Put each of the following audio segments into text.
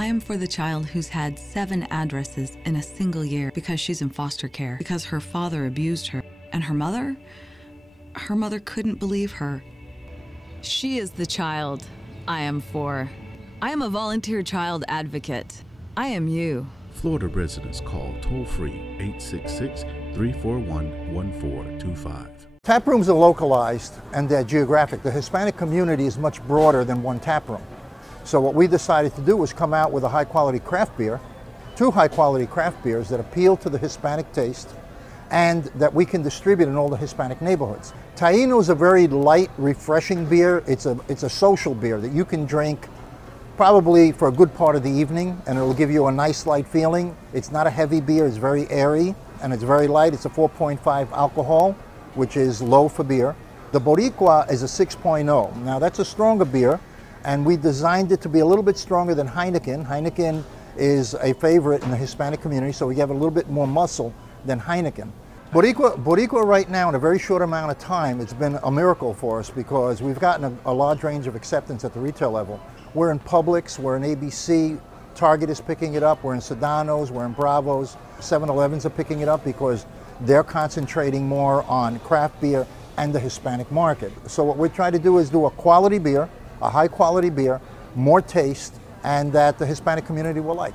I am for the child who's had 7 addresses in a single year because she's in foster care, because her father abused her. And her mother couldn't believe her. She is the child I am for. I am a volunteer child advocate. I am you. Florida residents call toll-free 866-341-1425. Tap rooms are localized and they're geographic. The Hispanic community is much broader than one tap room. So what we decided to do was come out with a high-quality craft beer, 2 high-quality craft beers that appeal to the Hispanic taste and that we can distribute in all the Hispanic neighborhoods. Taíno is a very light, refreshing beer. It's a social beer that you can drink probably for a good part of the evening, and it'll give you a nice light feeling. It's not a heavy beer, it's very airy, and it's very light. It's a 4.5 alcohol, which is low for beer. The Boricua is a 6.0. Now that's a stronger beer, and we designed it to be a little bit stronger than Heineken. Heineken is a favorite in the Hispanic community, so we have a little bit more muscle than Heineken. Boricua right now, in a very short amount of time, it's been a miracle for us because we've gotten a large range of acceptance at the retail level. We're in Publix, we're in ABC, Target is picking it up, we're in Sedano's, we're in Bravo's, 7-Elevens are picking it up because they're concentrating more on craft beer and the Hispanic market. So what we're trying to do is do a quality beer, a high quality beer, more taste, and that the Hispanic community will like.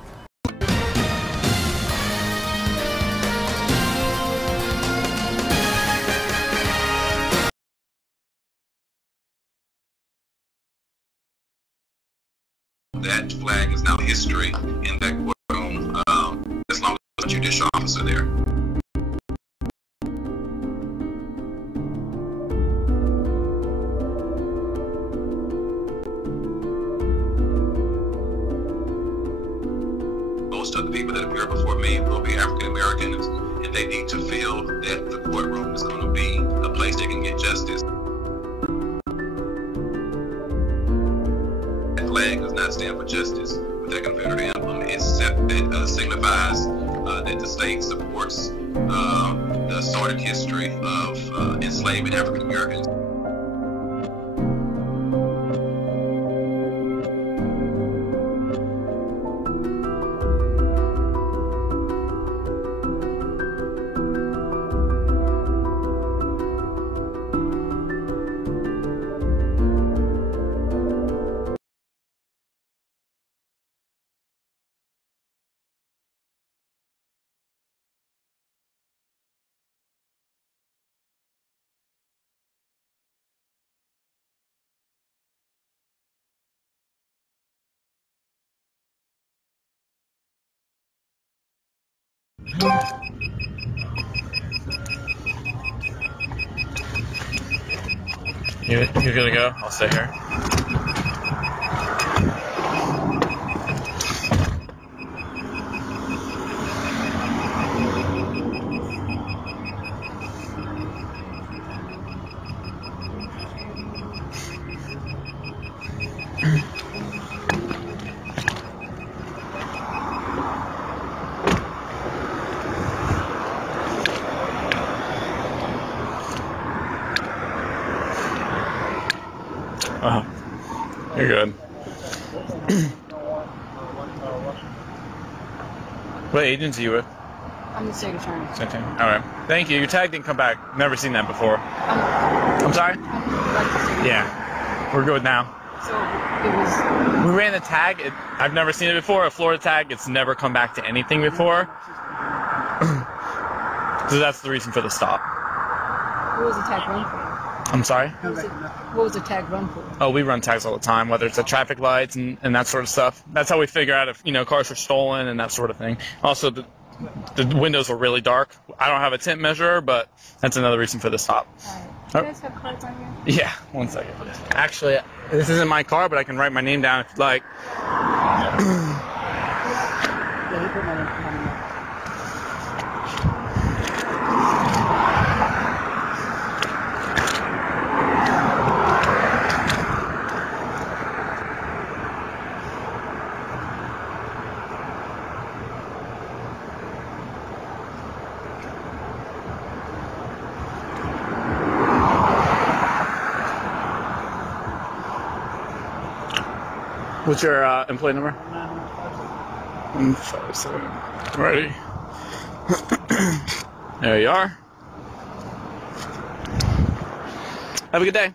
That flag is now history in that courtroom, as long as a judicial officer there. Most of the people that appear before me will be African Americans, and they need to feel that the courtroom is going to be a place they can get justice. Flag does not stand for justice with that Confederate emblem. It signifies that the state supports the sordid history of enslaving African Americans. You're gonna go? I'll stay here. You're good. What agency are you with? I'm the state attorney. Alright. Thank you. Your tag didn't come back. Never seen that before. I'm sorry? Yeah. We're good now. So it was... We ran the tag. I've never seen it before. A Florida tag. It's never come back to anything before. So that's the reason for the stop. What was the tag run for? I'm sorry? What was the tag run for? Oh, we run tags all the time, whether it's at traffic lights and that sort of stuff. That's how we figure out if, cars are stolen and that sort of thing. Also, the windows are really dark. I don't have a tint measurer, but that's another reason for the stop. All right. Do you guys have cards on you? Yeah, one second. Actually, this isn't my car, but I can write my name down if you'd like. Yeah, you put my name down. What's your employee number? 5, 7. Ready. There you are. Have a good day.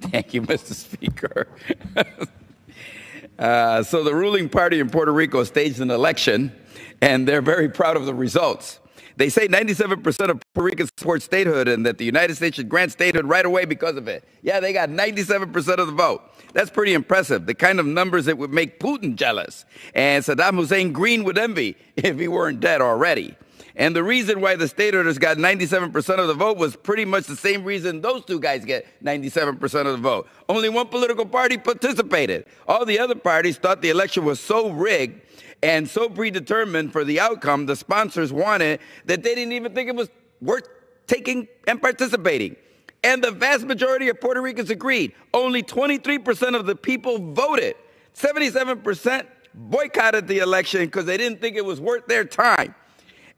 Thank you, Mr. Speaker. So the ruling party in Puerto Rico staged an election, and they're very proud of the results. They say 97% of Puerto Ricans support statehood and that the United States should grant statehood right away because of it. Yeah, they got 97% of the vote. That's pretty impressive, the kind of numbers that would make Putin jealous and Saddam Hussein green with envy if he weren't dead already. And the reason why the stateholders got 97% of the vote was pretty much the same reason those two guys get 97% of the vote. Only one political party participated. All the other parties thought the election was so rigged and so predetermined for the outcome the sponsors wanted that they didn't even think it was worth taking and participating. And the vast majority of Puerto Ricans agreed. Only 23% of the people voted. 77% boycotted the election because they didn't think it was worth their time.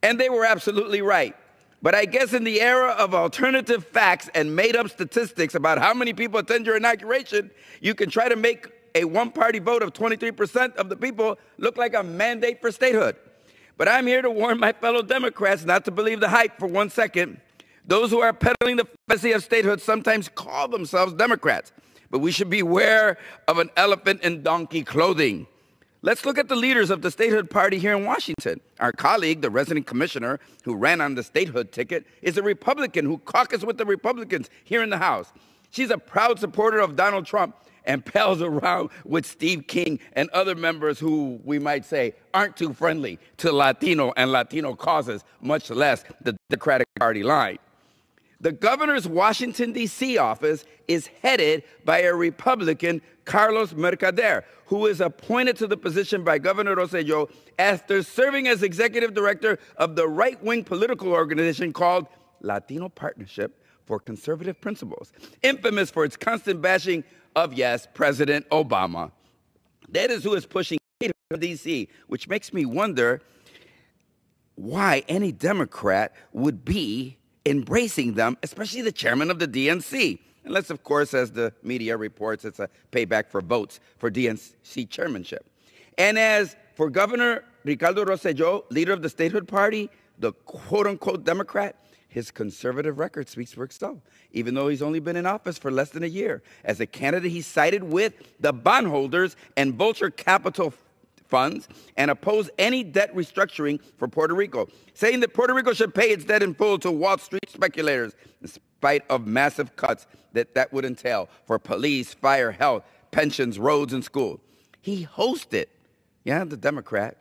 And they were absolutely right. But I guess in the era of alternative facts and made-up statistics about how many people attend your inauguration, you can try to make a one-party vote of 23% of the people look like a mandate for statehood. But I'm here to warn my fellow Democrats not to believe the hype for 1 second. Those who are peddling the fantasy of statehood sometimes call themselves Democrats. But we should beware of an elephant in donkey clothing. Let's look at the leaders of the statehood party here in Washington. Our colleague, the resident commissioner who ran on the statehood ticket, is a Republican who caucused with the Republicans here in the House. She's a proud supporter of Donald Trump and pals around with Steve King and other members who, we might say, aren't too friendly to Latino and Latino causes, much less the Democratic Party line. The governor's Washington, D.C. office is headed by a Republican, Carlos Mercader, who is appointed to the position by Governor Rosselló after serving as executive director of the right-wing political organization called Latino Partnership for Conservative Principles, infamous for its constant bashing of, yes, President Obama. That is who is pushing D.C., which makes me wonder why any Democrat would be embracing them, especially the chairman of the DNC. Unless, of course, as the media reports, it's a payback for votes for DNC chairmanship. And as for Governor Ricardo Rosselló, leader of the statehood party, the quote-unquote Democrat, his conservative record speaks for itself, even though he's only been in office for less than a year. As a candidate, he sided with the bondholders and vulture capital funds and oppose any debt restructuring for Puerto Rico, saying that Puerto Rico should pay its debt in full to Wall Street speculators, in spite of massive cuts that would entail for police, fire, health, pensions, roads, and school. He hosted, the Democrat,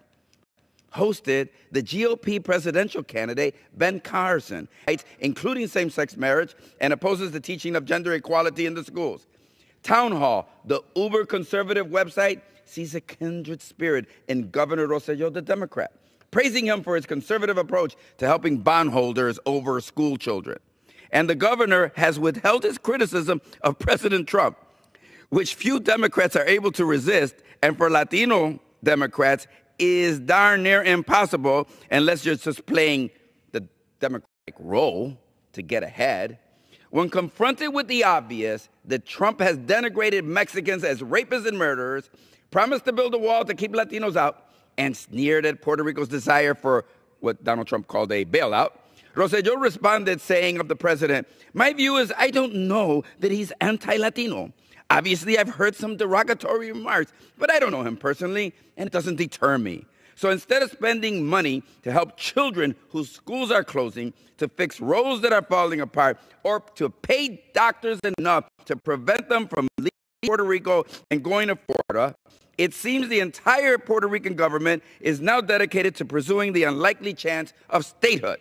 hosted the GOP presidential candidate, Ben Carson, including same-sex marriage, and opposes the teaching of gender equality in the schools. Town Hall, the uber-conservative website, sees a kindred spirit in Governor Rosselló, the Democrat, praising him for his conservative approach to helping bondholders over school children. And the governor has withheld his criticism of President Trump, which few Democrats are able to resist, and for Latino Democrats is darn near impossible unless you're just playing the Democratic role to get ahead. When confronted with the obvious that Trump has denigrated Mexicans as rapists and murderers, promised to build a wall to keep Latinos out, and sneered at Puerto Rico's desire for what Donald Trump called a bailout, Rosselló responded saying of the president, "My view is I don't know that he's anti-Latino. Obviously, I've heard some derogatory remarks, but I don't know him personally, and it doesn't deter me. So instead of spending money to help children whose schools are closing, to fix roads that are falling apart, or to pay doctors enough to prevent them from leaving Puerto Rico and going to Florida, it seems the entire Puerto Rican government is now dedicated to pursuing the unlikely chance of statehood.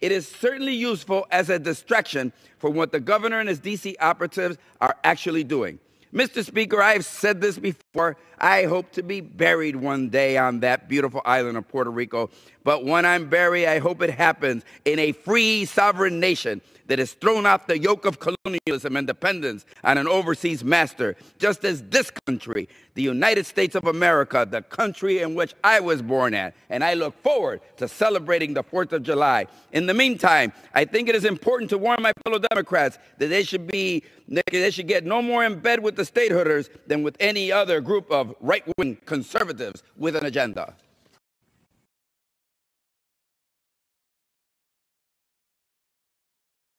It is certainly useful as a distraction from what the governor and his D.C. operatives are actually doing." Mr. Speaker, I've said this before. For I hope to be buried one day on that beautiful island of Puerto Rico. But when I'm buried, I hope it happens in a free, sovereign nation that has thrown off the yoke of colonialism and dependence on an overseas master, just as this country, the United States of America, the country in which I was born at. And I look forward to celebrating the 4th of July. In the meantime, I think it is important to warn my fellow Democrats that they should get no more in bed with the statehooders than with any other group of right-wing conservatives with an agenda.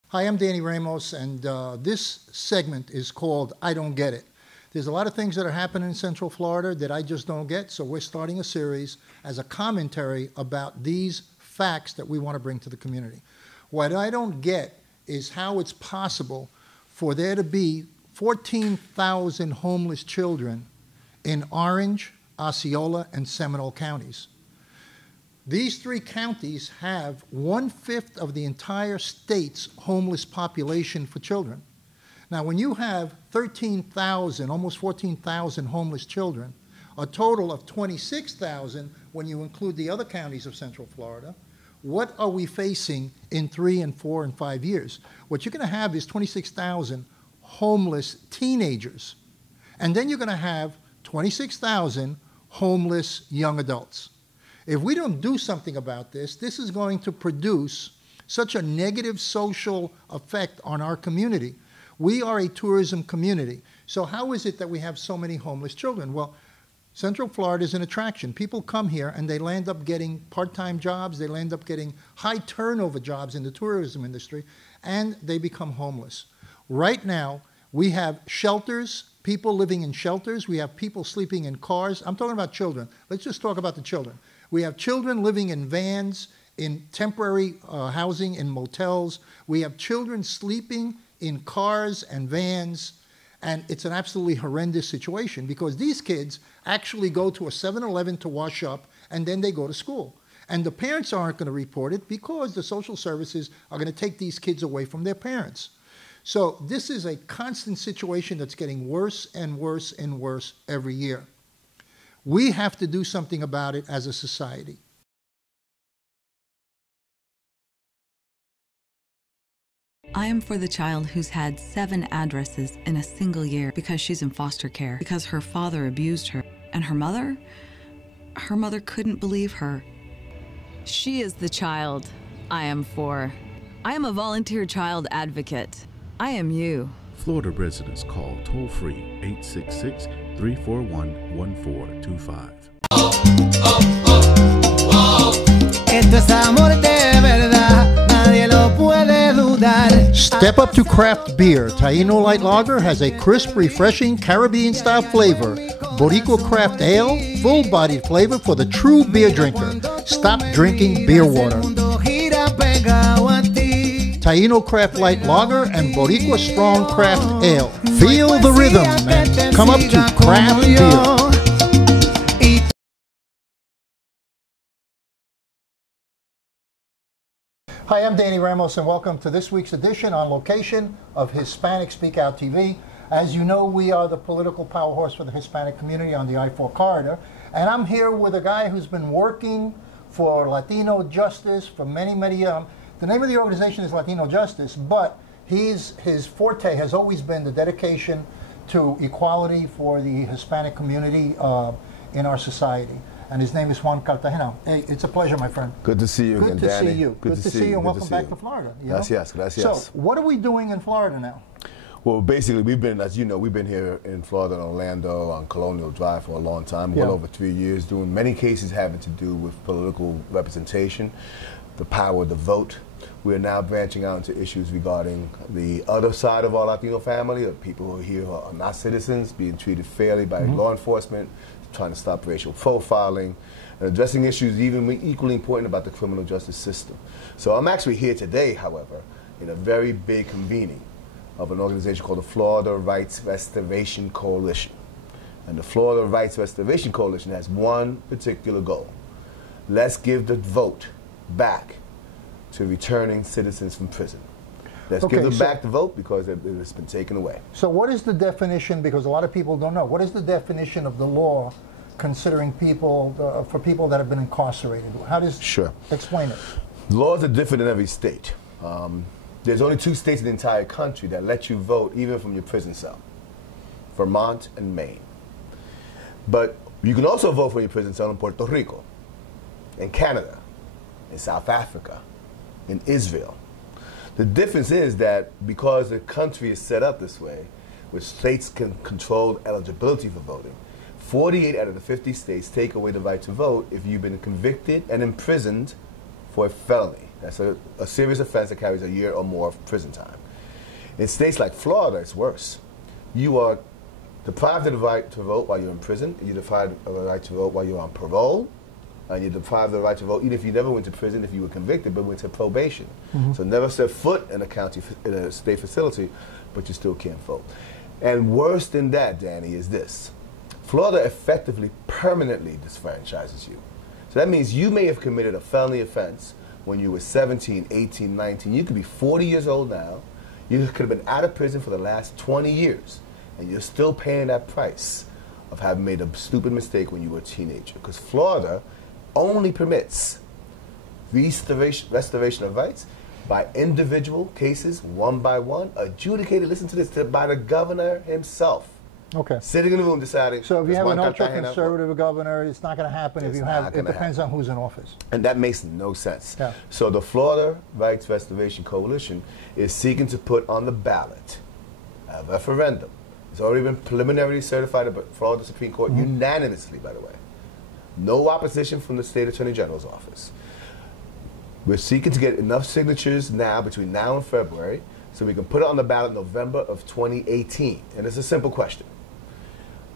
Hi, I'm Danny Ramos, and this segment is called I Don't Get It. There's a lot of things that are happening in Central Florida that I just don't get, so we're starting a series as a commentary about these facts that we want to bring to the community. What I don't get is how it's possible for there to be 14,000 homeless children in Orange, Osceola, and Seminole counties. These three counties have 1/5 of the entire state's homeless population for children. Now, when you have 13,000, almost 14,000 homeless children, a total of 26,000 when you include the other counties of Central Florida, what are we facing in 3 and 4 and 5 years? What you're going to have is 26,000 homeless teenagers. And then you're going to have 26,000 homeless young adults. If we don't do something about this, this is going to produce such a negative social effect on our community. We are a tourism community. So how is it that we have so many homeless children? Well, Central Florida is an attraction. People come here and they land up getting part-time jobs, they land up getting high turnover jobs in the tourism industry, and they become homeless. Right now, we have shelters, people living in shelters. We have people sleeping in cars. I'm talking about children. Let's just talk about the children. We have children living in vans, in temporary housing, in motels. We have children sleeping in cars and vans. And it's an absolutely horrendous situation because these kids actually go to a 7-Eleven to wash up and then they go to school. And the parents aren't going to report it because the social services are going to take these kids away from their parents. So this is a constant situation that's getting worse and worse and worse every year. We have to do something about it as a society. I am for the child who's had 7 addresses in a single year because she's in foster care, because her father abused her. And her mother couldn't believe her. She is the child I am for. I am a volunteer child advocate. I am you. Florida residents call toll-free 866-341-1425. Esto es amor de verdad, nadie lo puede dudar. Step up to craft beer. Taino Light Lager has a crisp, refreshing Caribbean-style flavor. Boricua Craft Ale, full-bodied flavor for the true beer drinker. Stop drinking beer water. Taino Craft Light Lager and Boricua Strong Craft Ale. Feel the rhythm and come up to craft beer. Hi, I'm Danny Ramos, and welcome to this week's edition on location of Hispanic Speak Out TV. As you know, we are the political power horse for the Hispanic community on the I-4 corridor, and I'm here with a guy who's been working for Latino justice for many, many the name of the organization is Latino Justice, but his forte has always been the dedication to equality for the Hispanic community in our society. And his name is Juan Cartagena. Hey, it's a pleasure, my friend. Good to see you again, Danny. Good to see you. Good to see you, and welcome back to Florida. Gracias, gracias. So, what are we doing in Florida now? Well, basically, we've been, as you know, we've been here in Florida, in Orlando, on Colonial Drive for a long time, well over 3 years, doing many cases having to do with political representation, the power of the vote. We are now branching out into issues regarding the other side of our Latino family, of people who are here who are not citizens, being treated fairly by law enforcement, trying to stop racial profiling, and addressing issues even equally important about the criminal justice system. So I'm actually here today, however, in a very big convening of an organization called the Florida Rights Restoration Coalition. And the Florida Rights Restoration Coalition has one particular goal. Let's give the vote back to returning citizens from prison. Let's give them back the vote because it's been taken away. So what is the definition, because a lot of people don't know, what is the definition of the law considering people, for people that have been incarcerated? How does, explain it. Laws are different in every state. There's only 2 states in the entire country that let you vote even from your prison cell, Vermont and Maine. But you can also vote from your prison cell in Puerto Rico, in Canada, in South Africa, in Israel. The difference is that because the country is set up this way, where states can control eligibility for voting, 48 out of the 50 states take away the right to vote if you've been convicted and imprisoned for a felony. That's a serious offense that carries a year or more of prison time. In states like Florida, it's worse. You are deprived of the right to vote while you're in prison, and you're deprived of the right to vote while you're on parole, and you're deprived of the right to vote even if you never went to prison, if you were convicted, but went to probation. So never set foot in a state facility, but you still can't vote. And worse than that, Danny, is this. Florida effectively permanently disfranchises you. So that means you may have committed a felony offense when you were 17, 18, 19. You could be 40 years old now. You could have been out of prison for the last 20 years, and you're still paying that price of having made a stupid mistake when you were a teenager. Because Florida only permits restoration of rights by individual cases, one by one, adjudicated, listen to this, by the governor himself. Okay. Sitting in the room deciding. So if you have an ultra-conservative governor, it's not going to happen. If you have, it depends on who's in office. And that makes no sense. Yeah. So the Florida Rights Restoration Coalition is seeking to put on the ballot a referendum. It's already been preliminarily certified by Florida Supreme Court unanimously, by the way. No opposition from the State Attorney General's office. We're seeking to get enough signatures now, between now and February, so we can put it on the ballot in November of 2018. And it's a simple question.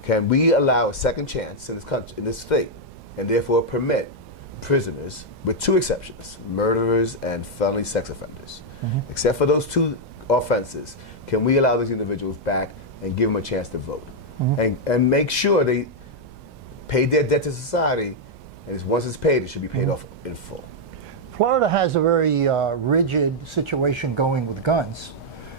Can we allow a second chance in this country, in this state, and therefore permit prisoners, with 2 exceptions, murderers and felony sex offenders, except for those 2 offenses, can we allow these individuals back and give them a chance to vote? And make sure they pay their debt to society, and once it's paid, it should be paid off in full. Florida has a very rigid situation going with guns.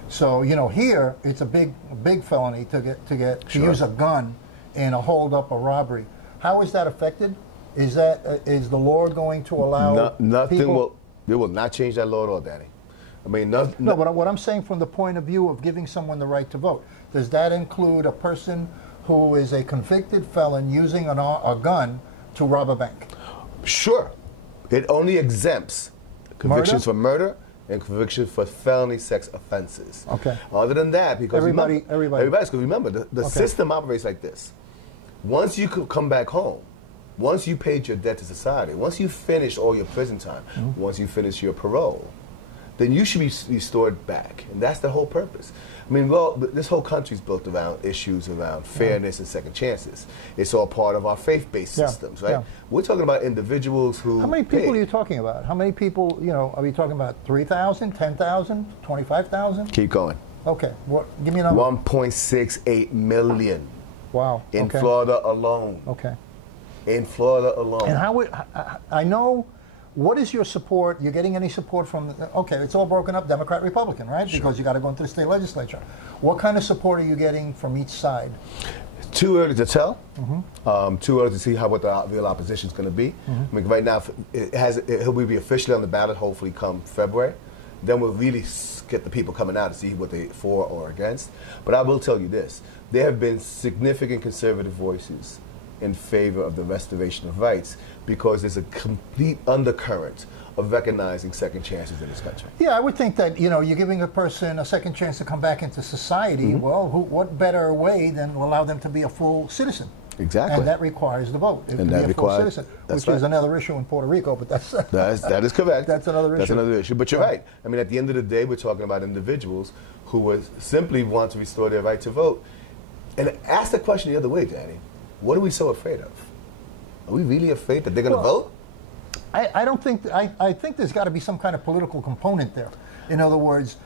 So, you know, here it's a big felony to use a gun in a holdup or robbery. How is that affected? Is the law going to allow They will not change that law at all, Danny. I mean, no, but what I'm saying from the point of view of giving someone the right to vote, does that include a person who is a convicted felon using a gun to rob a bank? Sure. It only exempts convictions for murder and convictions for felony sex offenses. Okay. Other than that, because everybody's because remember, the system operates like this. Once you come back home, once you paid your debt to society, once you finished all your prison time, once you finish your parole, then you should be restored back. And that's the whole purpose. I mean, well, this whole country's built around issues around fairness and second chances. It's all part of our faith-based systems, right? We're talking about individuals who How many people are you talking about? How many people, you know, are we talking about 3,000, 10,000, 25,000? Keep going. Okay. What? Give me a number. 1.68 million. Wow. In Florida alone. Okay. In Florida alone. And how I know, what is your support? You're getting any support from, okay, it's all broken up, Democrat, Republican, right? Sure. Because you got to go into the state legislature. What kind of support are you getting from each side? Too early to tell. Too early to see what the real opposition is going to be. I mean, right now, he'll be officially on the ballot, hopefully come February. Then we'll really get the people coming out to see what they're for or against. But I will tell you this. There have been significant conservative voices in favor of the restoration of rights because there's a complete undercurrent of recognizing second chances in this country. Yeah, I would think that, you know, you're giving a person a second chance to come back into society. Well, what better way than allow them to be a full citizen? Exactly. And that requires the vote. And that requires, citizen, which is another issue in Puerto Rico, but that is correct. That's another issue. That's another issue. But you're right. I mean, at the end of the day, we're talking about individuals who would simply want to restore their right to vote. And ask the question the other way, Danny. What are we so afraid of? Are we really afraid that they're going to vote? I don't think. I think there's got to be some kind of political component there. In other words,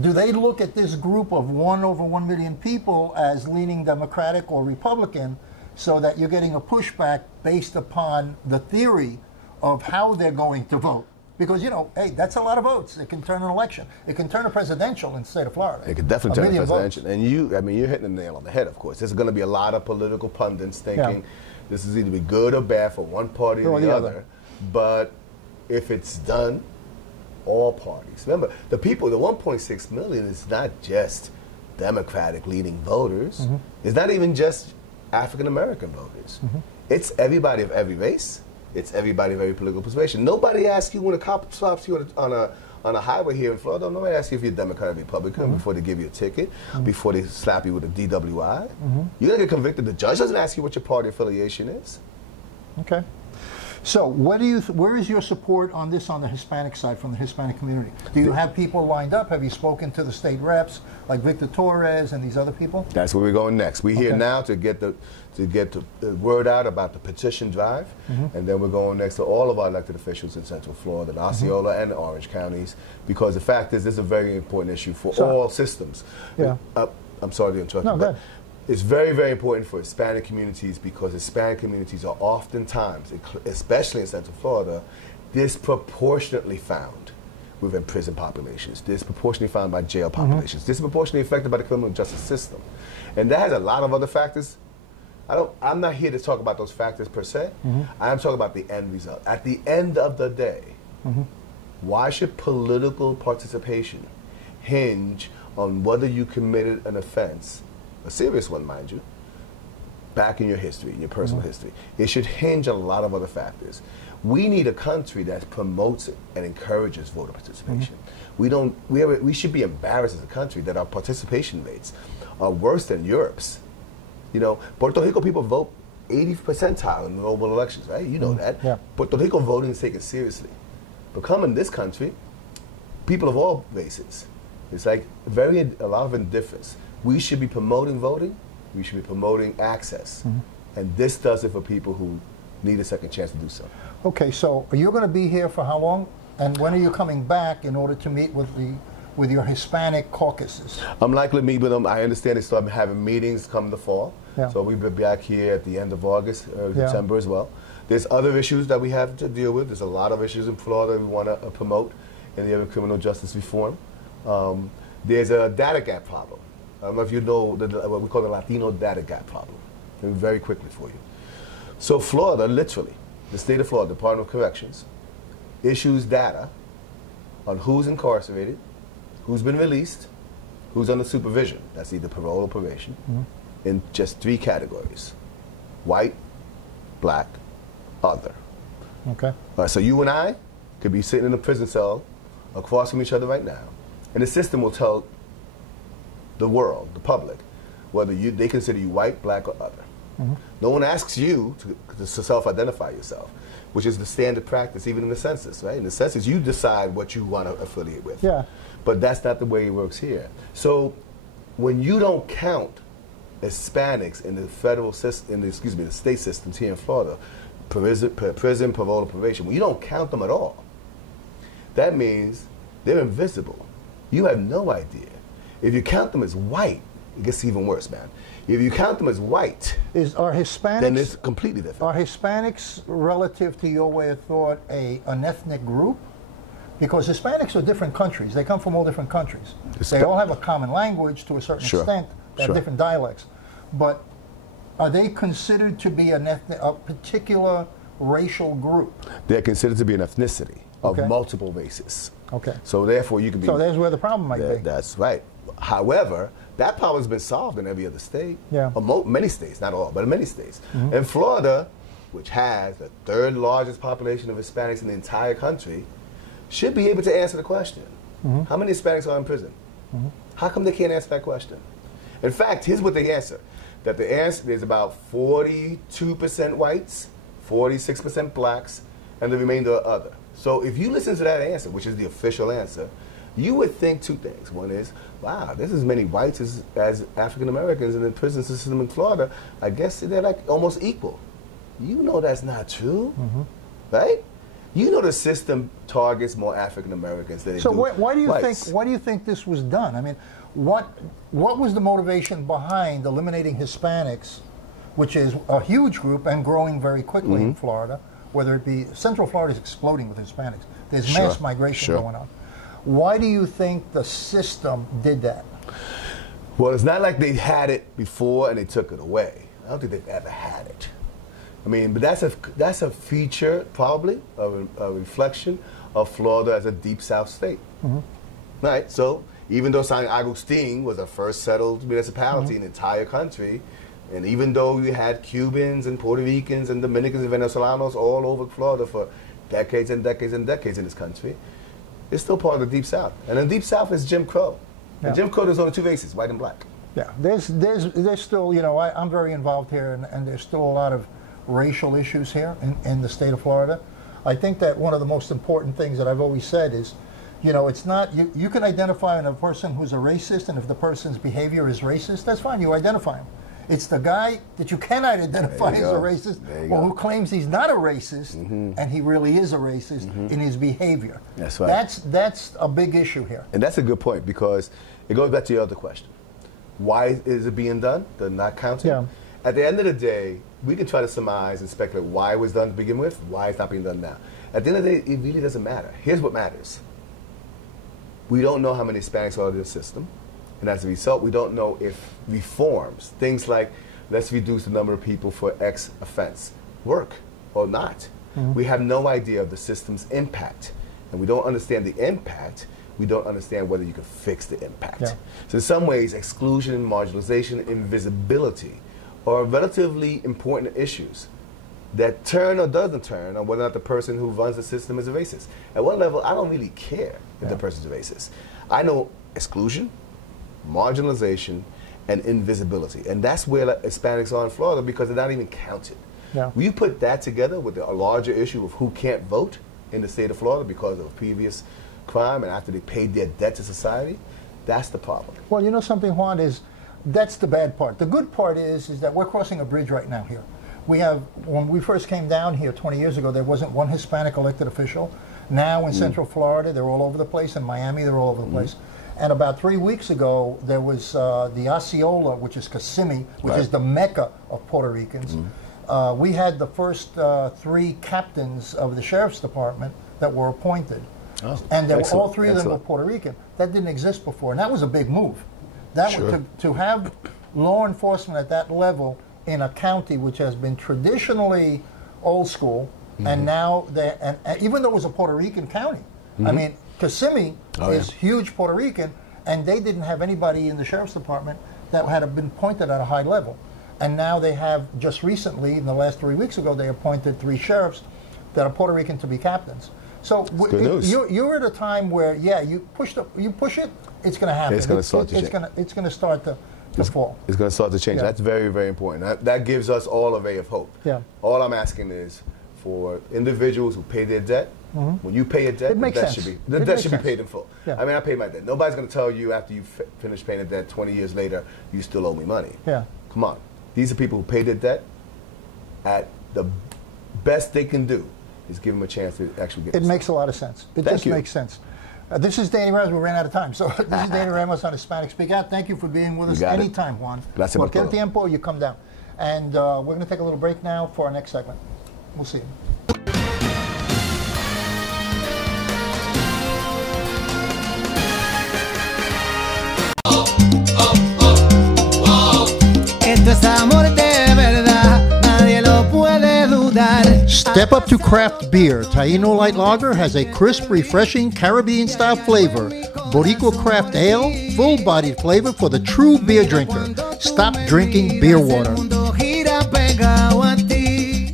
do they look at this group of 1 over 1 million people as leaning Democratic or Republican, so that you're getting a pushback based upon the theory of how they're going to vote? Because, you know, hey, that's a lot of votes. It can turn an election. It can turn a presidential in the state of Florida. It could definitely turn a presidential. Votes. And you're hitting the nail on the head, of course. There's going to be a lot of political pundits thinking this is either be good or bad for one party or the other. But if it's done, all parties. Remember, the people, the 1.6 million is not just Democratic leading voters. It's not even just African American voters. It's everybody of every race. It's everybody of every political persuasion. Nobody asks you when a cop stops you on a highway here in Florida. Nobody asks you if you're Democrat or Republican before they give you a ticket, before they slap you with a DWI. You're gonna get convicted. The judge doesn't ask you what your party affiliation is. Okay. So where is your support on this on the Hispanic side, from the Hispanic community? Do you have people lined up? Have you spoken to the state reps like Victor Torres and these other people? That's where we're going next. We're here now to get the word out about the petition drive, and then we're going next to all of our elected officials in Central Florida, the Osceola and the Orange counties, because the fact is this is a very important issue for all systems. I'm sorry to interrupt you. Go ahead. It's very, very important for Hispanic communities because Hispanic communities are oftentimes, especially in Central Florida, disproportionately found within prison populations, disproportionately found by jail populations, disproportionately affected by the criminal justice system. And that has a lot of other factors. I'm not here to talk about those factors per se. I'm talking about the end result. At the end of the day, why should political participation hinge on whether you committed an offense, a serious one, mind you, back in your history, in your personal history? It should hinge on a lot of other factors. We need a country that promotes and encourages voter participation. We should be embarrassed as a country that our participation rates are worse than Europe's. You know, Puerto Rico people vote 80th percentile in global elections, right? You know that. Puerto Rico voting is taken seriously. But come in this country, people of all races, it's like a lot of indifference. We should be promoting voting. We should be promoting access. And this does it for people who need a second chance to do so. Okay, so you're going to be here for how long? And when are you coming back in order to meet with your Hispanic caucuses? I'm likely to meet with them. I understand they start having meetings come the fall. So we'll be back here at the end of August, September as well. There's other issues that we have to deal with. There's a lot of issues in Florida we want to promote in the area of criminal justice reform. There's a data gap problem. I don't know if you know what we call the Latino data gap problem. Very quickly for you. So Florida, literally, the state of Florida, Department of Corrections, issues data on who's incarcerated, who's been released, who's under supervision. That's either parole or probation, in just 3 categories: white, black, other. Okay. So you and I could be sitting in a prison cell across from each other right now, and the system will tell the world, the public, whether they consider you white, black, or other. No one asks you to self-identify yourself, which is the standard practice even in the census, right? In the census, you decide what you want to affiliate with. But that's not the way it works here. So when you don't count Hispanics in the federal system, the state systems here in Florida, prison, parole, and probation, when you don't count them at all, that means they're invisible. You have no idea. If you count them as white, it gets even worse, man. If you count them as white, are Hispanics, then it's completely different. Are Hispanics, relative to your way of thought, an ethnic group? Because Hispanics are different countries. They come from all different countries. They all have a common language to a certain extent. They have different dialects. But are they considered to be a particular racial group? They're considered to be an ethnicity of multiple races. So therefore you can be... So there's where the problem might be. That's right. However, that problem has been solved in every other state. Many states, not all, but in many states. In Florida, which has the 3rd largest population of Hispanics in the entire country, should be able to answer the question. How many Hispanics are in prison? How come they can't answer that question? In fact, here's what they answer. That the answer, there's about 42% whites, 46% blacks, and the remainder are other. So if you listen to that answer, which is the official answer, you would think 2 things. One is, wow, there's as many whites as African Americans in the prison system in Florida. I guess they're like almost equal. You know that's not true, right? You know the system targets more African Americans than it do whites. So why do you think this was done? I mean, what was the motivation behind eliminating Hispanics, which is a huge group and growing very quickly in Florida? whether it be Central Florida is exploding with Hispanics. There's mass migration going on. Why do you think the system did that? Well, it's not like they had it before and they took it away. I don't think they've ever had it. I mean, but that's a feature, probably, of a reflection of Florida as a deep South state. Right? So even though San Agustin was the first settled municipality in the entire country, and even though you had Cubans and Puerto Ricans and Dominicans and Venezolanos all over Florida for decades and decades and decades in this country, it's still part of the Deep South. And the Deep South is Jim Crow. And Jim Crow, there's only two races, white and black. Yeah, there's still, you know, I'm very involved here, and there's still a lot of racial issues here in the state of Florida. I think that one of the most important things that I've always said is, you know, it's not, you can identify a person who's a racist, and if the person's behavior is racist, that's fine, you identify him. It's the guy that you cannot identify as a racist, or who claims he's not a racist, and he really is a racist in his behavior. That's right. That's a big issue here. And that's a good point, because it goes back to your other question. Why is it being done, the not counting? Yeah. At the end of the day, we can try to surmise and speculate why it was done to begin with, why it's not being done now. At the end of the day, it really doesn't matter. Here's what matters. We don't know how many Hispanics are in the system. And as a result, we don't know if reforms, things like let's reduce the number of people for X offense, work or not. We have no idea of the system's impact. And we don't understand the impact. We don't understand whether you can fix the impact. So in some ways, exclusion, marginalization, invisibility are relatively important issues that turn or doesn't turn on whether or not the person who runs the system is a racist. At one level, I don't really care if the person's a racist. I know exclusion, marginalization, and invisibility. And that's where Hispanics are in Florida, because they're not even counted. When you put that together with a larger issue of who can't vote in the state of Florida because of a previous crime and after they paid their debt to society, that's the problem. Well, you know something, Juan, is that's the bad part. The good part is that we're crossing a bridge right now here. We have, when we first came down here 20 years ago, there wasn't one Hispanic elected official. Now in Central Florida, they're all over the place. In Miami, they're all over the place. And about 3 weeks ago, there was the Osceola, which is Kissimmee, which is the Mecca of Puerto Ricans. We had the first 3 captains of the Sheriff's Department that were appointed. And all 3 of them were Puerto Rican. That didn't exist before, and that was a big move. That to have law enforcement at that level in a county which has been traditionally old school, and now even though it was a Puerto Rican county, I mean, Kissimmee is huge Puerto Rican, and they didn't have anybody in the Sheriff's Department that had been appointed at a high level. And now they have, just recently, in the last 3 weeks ago, they appointed 3 sheriffs that are Puerto Rican to be captains. So you're at a time where, you push it, it's going to happen. It's going to start to change. It's going to start to fall. It's going to start to change. That's very, very important. That gives us all a ray of hope. All I'm asking is for individuals who pay their debt. When you pay a debt, the debt should be paid in full. I mean, I pay my debt. Nobody's going to tell you after you finish paying a debt 20 years later, you still owe me money. Come on. These are people who pay their debt. At the best they can do is give them a chance to actually get it. It makes a lot of sense. It just makes sense. This is Danny Ramos. We ran out of time. So this is Danny Ramos on Hispanic Speak Out. Thank you for being with us anytime, Juan. Cualquier tiempo, you come down. And we're going to take a little break now for our next segment. We'll see you. Esto es amor de verdad, nadie lo puede dudar. Step up to craft beer. Taino Light Lager has a crisp, refreshing Caribbean-style flavor. Boricua Craft Ale, full-bodied flavor for the true beer drinker. Stop drinking beer water.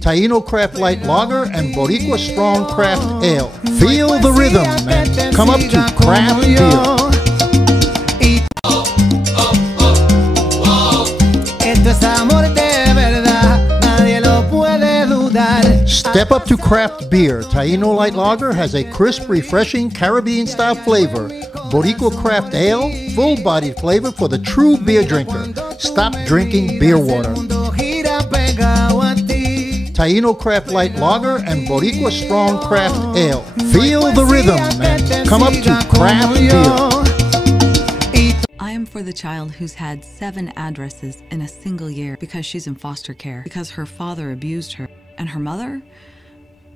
Taino Craft Light Lager and Boricua Strong Craft Ale. Feel the rhythm and come up to craft beer. Step up to craft beer. Taino Light Lager has a crisp, refreshing Caribbean-style flavor. Boricua Craft Ale, full-bodied flavor for the true beer drinker. Stop drinking beer water. Taino Craft Light Lager and Boricua Strong Craft Ale. Feel the rhythm and come up to craft beer. I am for the child who's had 7 addresses in a single year because she's in foster care, because her father abused her. And her mother?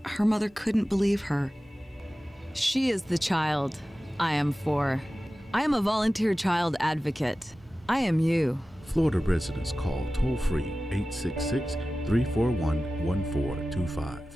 her mother couldn't believe her. She is the child I am for. I am a volunteer child advocate. I am you. Florida residents call toll-free 866-341-1425.